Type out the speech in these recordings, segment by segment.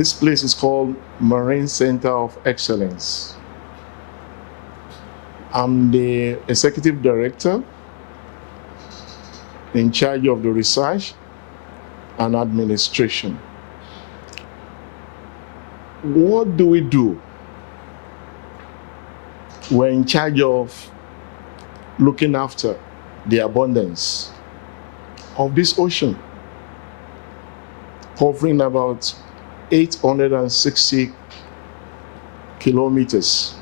This place is called Marine Center of Excellence. I'm the executive director in charge of the research and administration. What do we do? We're in charge of looking after the abundance of this ocean, covering about 860 kilometers.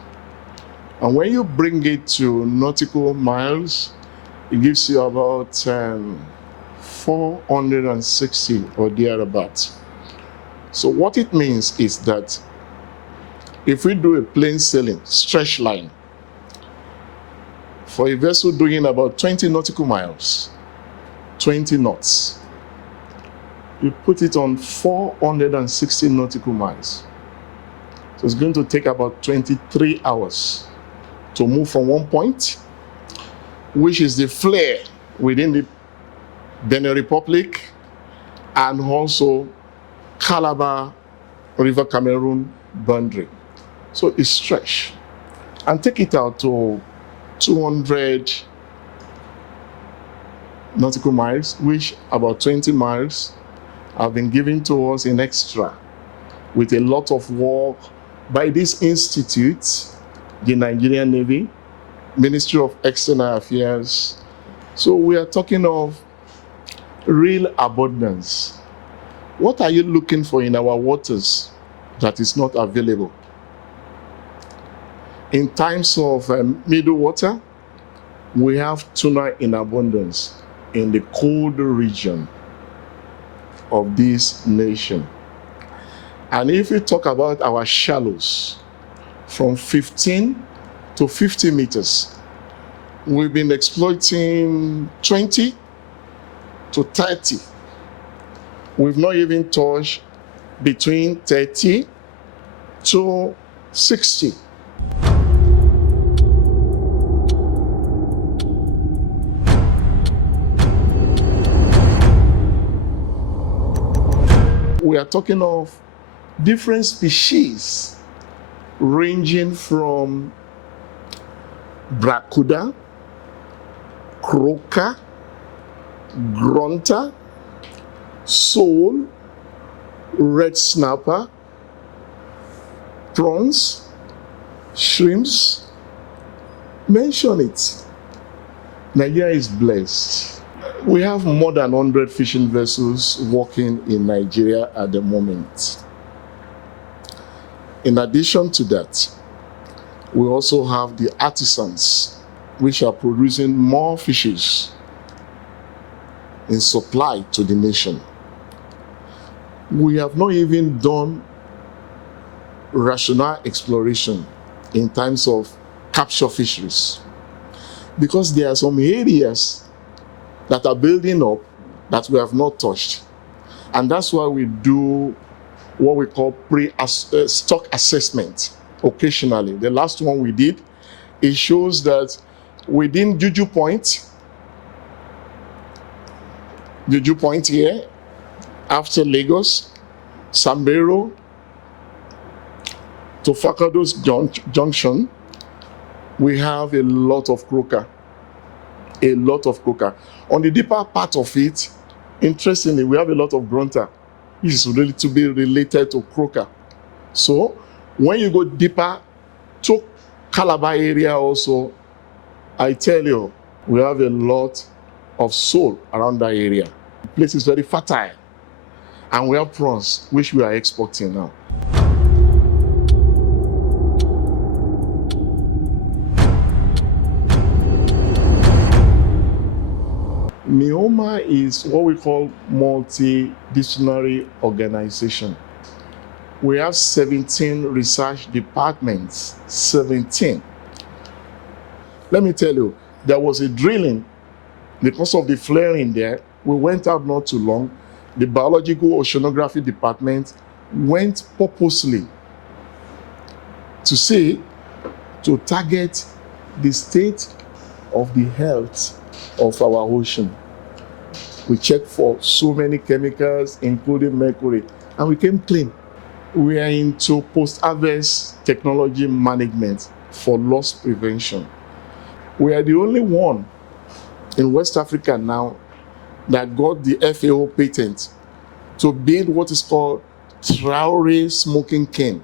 And when you bring it to nautical miles, it gives you about 460 or thereabouts. So what it means is that if we do a plain sailing, stretch line, for a vessel doing about 20 nautical miles, 20 knots, you put it on 460 nautical miles. So it's going to take about 23 hours to move from one point, which is the flare within the Benin Republic and also Calabar River Cameroon boundary. So it's stretched. And take it out to 200 nautical miles, which about 20 miles have been given to us in extra with a lot of work by this institute, the Nigerian Navy, Ministry of External Affairs. So we are talking of real abundance. What are you looking for in our waters that is not available? In times of middle water, we have tuna in abundance in the cold region of this nation. And if we talk about our shallows, from 15 to 50 meters, we've been exploiting 20 to 30. We've not even touched between 30 to 60. We are talking of different species ranging from Bracuda, croaker, grunter, sole, red snapper, prawns, shrimps. Mention it. Nigeria is blessed. We have more than 100 fishing vessels working in Nigeria at the moment. In addition to that, we also have the artisans, which are producing more fishes in supply to the nation. We have not even done rational exploration in terms of capture fisheries, because there are some areas that are building up that we have not touched. And that's why we do what we call stock assessment occasionally. The last one we did, it shows that within Juju Point here, after Lagos, Sambero, to Fakados Junction, we have a lot of croaker. A lot of croaker. On the deeper part of it, interestingly, we have a lot of grunter, which is really to be related to croaker. So when you go deeper to Calabar area also, I tell you, we have a lot of sole around that area. The place is very fertile. And we have prawns, which we are exporting now. NIOMR is what we call multidisciplinary organization. We have 17 research departments, 17. Let me tell you, there was a drilling because of the flaring there. We went out not too long. The biological oceanography department went purposely to target the state of the health of our ocean. We checked for so many chemicals, including mercury, and we came clean. we are into post-harvest technology management for loss prevention. We are the only one in West Africa now that got the FAO patent to build what is called Traore smoking cane.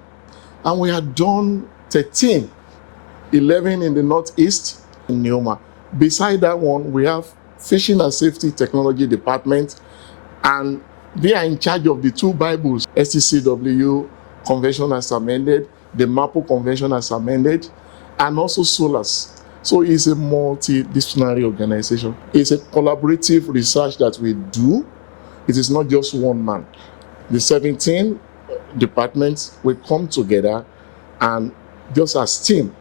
And we have done 13, 11 in the Northeast in NIOMR. Beside that one, we have Fishing and Safety Technology Department, and they are in charge of the two Bibles, STCW Convention as amended, the MAPO Convention as amended, and also SULE. So it's a multidisciplinary organization. It's a collaborative research that we do. It is not just one man. The 17 departments will come together and just as team.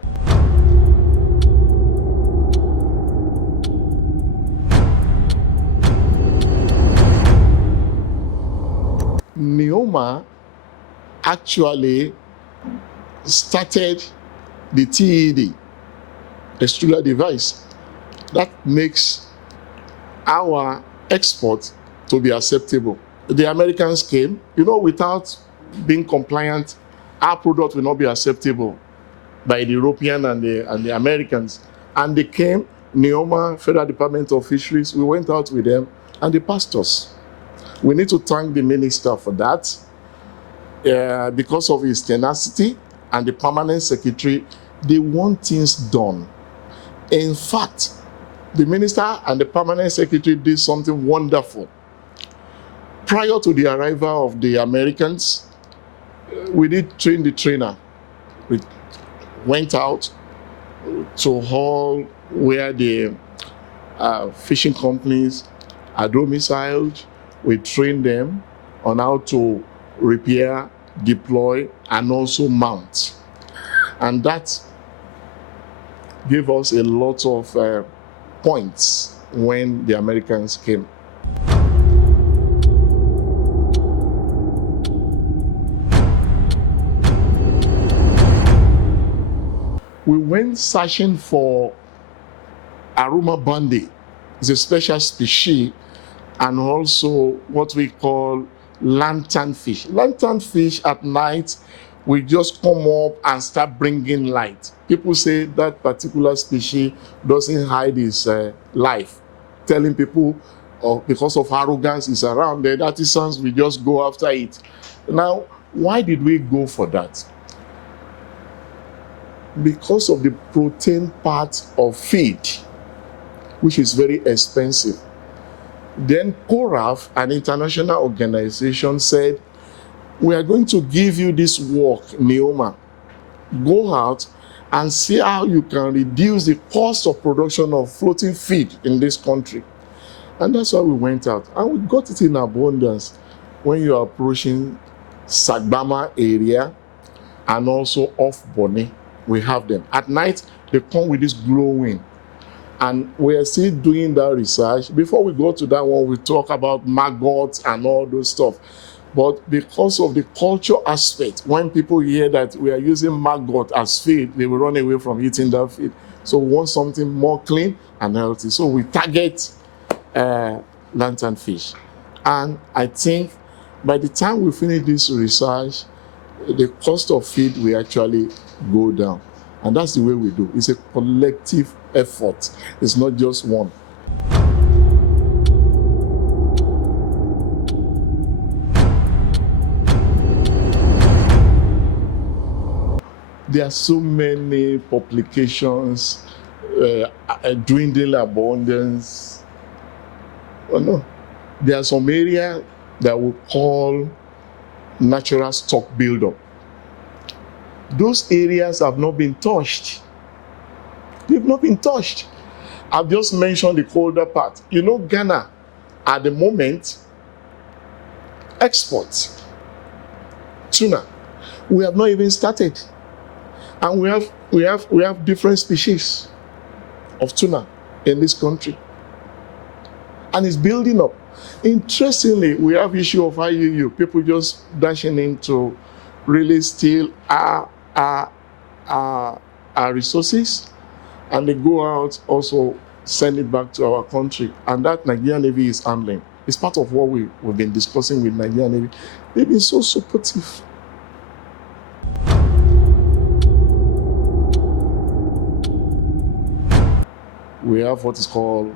NIOMR actually started the TED, a structural device that makes our export to be acceptable. The Americans came, without being compliant, our product will not be acceptable by the European and the Americans. And they came, NIOMR, Federal Department of Fisheries, we went out with them and they passed us. We need to thank the minister for that. Because of his tenacity, and the permanent secretary, they want things done. In fact, the minister and the permanent secretary did something wonderful. Prior to the arrival of the Americans, we did train the trainer. We went out to hall where the fishing companies are domiciled. We trained them on how to repair, deploy, and also mount. And that gave us a lot of points when the Americans came. We went searching for Aruma bandi. It's a special species, and also what we call lantern fish. Lantern fish at night will just come up and start bringing light. People say that particular species doesn't hide its life, telling people because of arrogance is around, the artisans will just go after it. Now, why did we go for that? Because of the protein part of feed, which is very expensive. Then PROF, an international organization, said, we are going to give you this work, NIOMR. Go out and see how you can reduce the cost of production of floating feed in this country. And that's why we went out. And we got it in abundance. When you are approaching Sagbama area and also off Bonny, we have them. At night, they come with this glowing. And we are still doing that research. Before we go to that one, we talk about maggots and all those stuff. But because of the culture aspect, when people hear that we are using maggot as feed, they will run away from eating that feed. So we want something more clean and healthy. So we target lantern fish. And I think by the time we finish this research, the cost of feed will actually go down. And that's the way we do. It's a collective effort. It's not just one. There are so many publications, dwindling abundance. Oh no. There are some areas that we call natural stock buildup. Those areas have not been touched. They've not been touched. I've just mentioned the colder part. Ghana, at the moment, exports tuna. We have not even started. And we have different species of tuna in this country. And it's building up. Interestingly, we have issue of IUU, people just dashing into really steal our resources, and they go out also send it back to our country. And that Nigerian Navy is handling. It's part of what we've been discussing with Nigerian Navy. They've been so supportive. we have what is called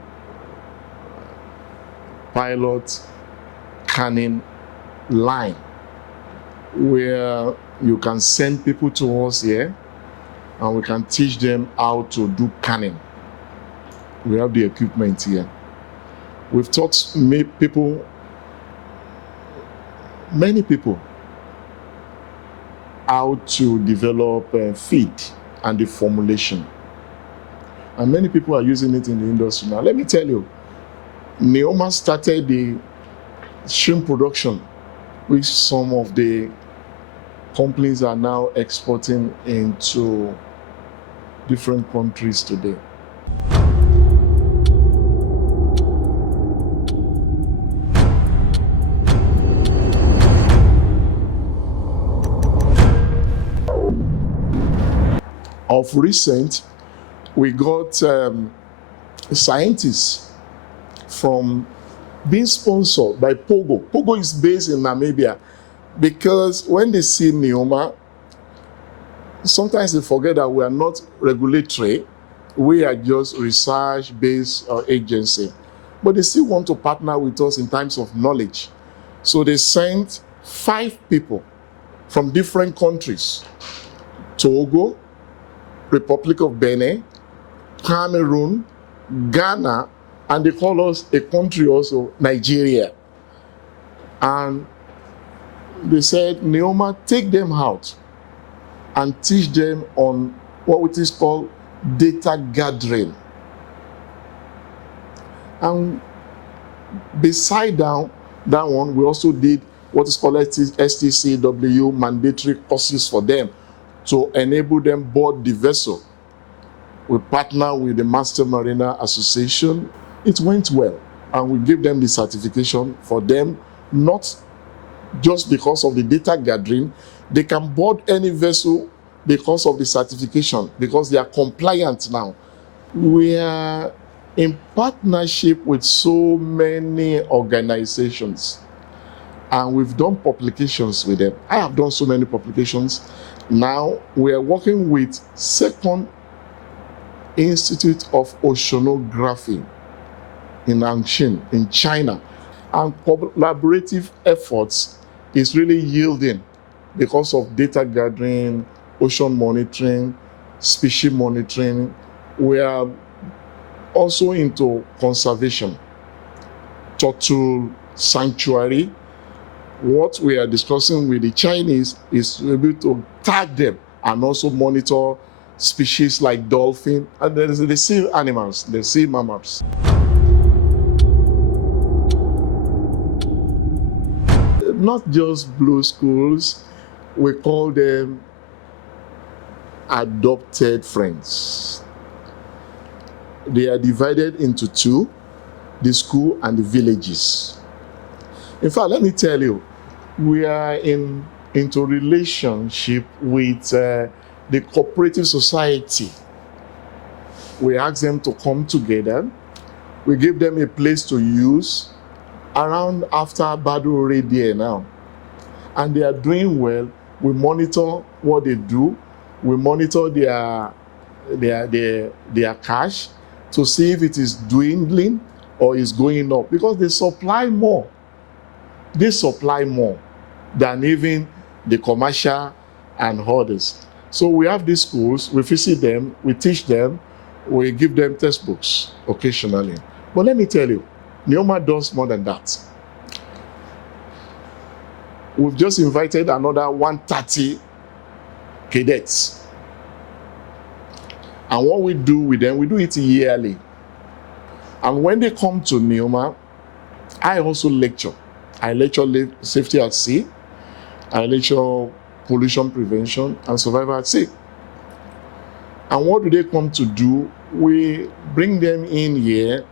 pilot canning line, where you can send people to us here and we can teach them how to do canning. We have the equipment here. We've taught many people, how to develop feed and the formulation. And many people are using it in the industry now. Let me tell you, NIOMR started the shrimp production, which some of the companies are now exporting into different countries today. Of recent, we got scientists from being sponsored by Pogo. Pogo is based in Namibia, because when they see NIOMR, sometimes they forget that we are not regulatory. We are just research-based agency. But they still want to partner with us in terms of knowledge. So they sent 5 people from different countries: Togo, Republic of Benin, Cameroon, Ghana, and they call us a country also, Nigeria. And they said, NIOMR, take them out and teach them on what is called data gathering. And beside that one, we also did what is called STCW mandatory courses for them to enable them board the vessel. We partner with the Master Mariner Association. It went well, and we gave them the certification for them, not just because of the data gathering. They can board any vessel because of the certification, because they are compliant now. We are in partnership with so many organizations, and we've done publications with them. I have done so many publications. Now we are working with Second Institute of Oceanography in Anshin in China, and collaborative efforts is really yielding because of data gathering, ocean monitoring, species monitoring. We are also into conservation, turtle sanctuary. What we are discussing with the Chinese is to be able to tag them and also monitor species like dolphin, and there is the sea animals, the sea mammals. Not just blue schools, we call them adopted friends. They are divided into 2, the school and the villages. In fact, let me tell you, we are into relationship with the cooperative society. We ask them to come together. We give them a place to use around after Badore there now. And they are doing well. We monitor what they do. We monitor their cash to see if it is dwindling or is going up, because they supply more. They supply more than even the commercial and others. So we have these schools, we visit them, we teach them, we give them textbooks occasionally. But let me tell you, NIOMR does more than that. We've just invited another 130 cadets. And what we do with them, we do it yearly. And when they come to NIOMR, I also lecture. I lecture safety at sea. I lecture pollution prevention and survival at sea. And what do they come to do? We bring them in here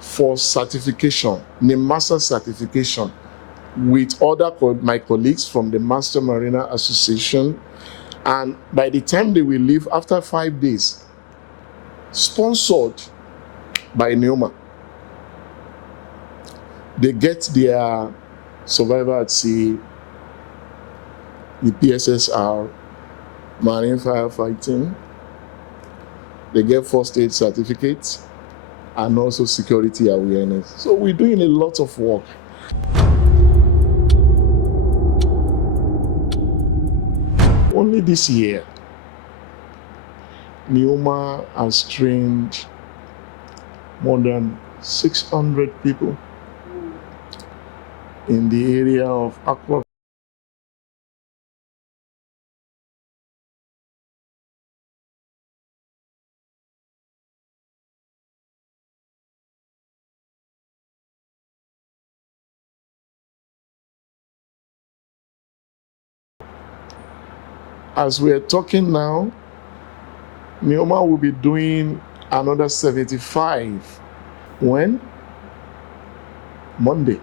for certification, the master certification, with my colleagues from the Master Mariner Association. And by the time they will leave, after 5 days, sponsored by NIOMR, they get their survival at sea, the PSSR, marine firefighting. They get first aid certificates. and also security awareness. So we're doing a lot of work. Only this year, NIOMR has trained more than 600 people in the area of aquaculture. As we're talking now, NIOMR will be doing another 75. When? Monday.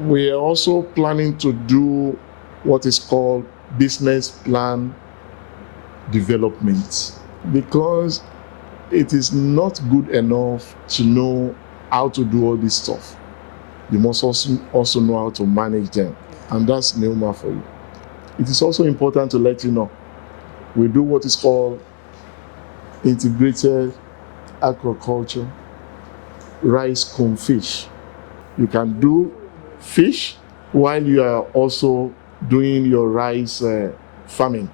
We are also planning to do what is called business plan development, because it is not good enough to know how to do all this stuff. You must also know how to manage them, and that's NIOMR for you. It is also important to let you know we do what is called integrated aquaculture, rice con fish. You can do fish while you are also doing your rice farming.